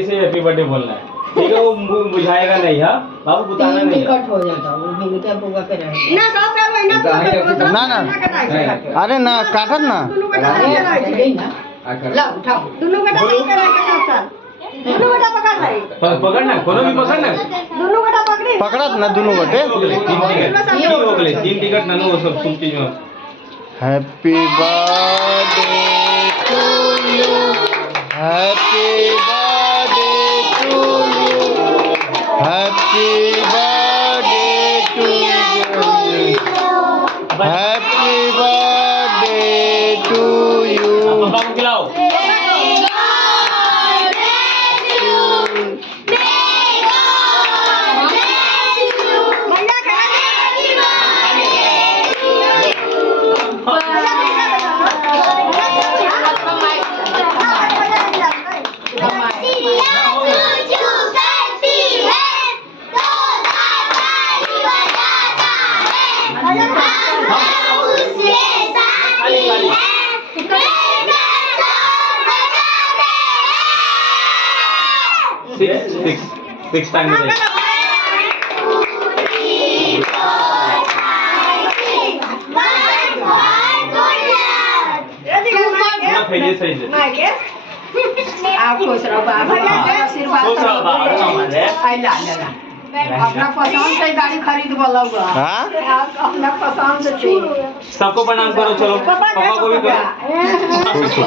इसे happy birthday बोलना है, ठीक है? वो बुझाएगा नहीं, हाँ बाबू, बुझाना नहीं है। कट हो जाता वो भी क्या होगा फिर ना सौ पे महीना ना ना अरे ना काटत ना दोनों बेटा ला उठाओ दोनों बेटा पकड़ के साथ साथ दोनों बेटा पकड़ रही पकड़ना, कोनो भी पकड़ना। दोनों बेटा पकड़ी पकड़त ना दोनों बटे हो गए 3 टिकट, ये हो गए 3 टिकट नानू, वो सब चीज में। Happy birthday to you happy birthday to you happy birthday to you happy birthday to you पापा को खिलाओ। सिक्स टाइम में सही से आप खुश रहो बाबा आशीर्वाद आई ला ला अपना पसंद से गाड़ी खरीद बोला हुआ हाँ आप अपना पसंद से सबको प्रणाम करो, चलो पापा को भी करो। खुश हो।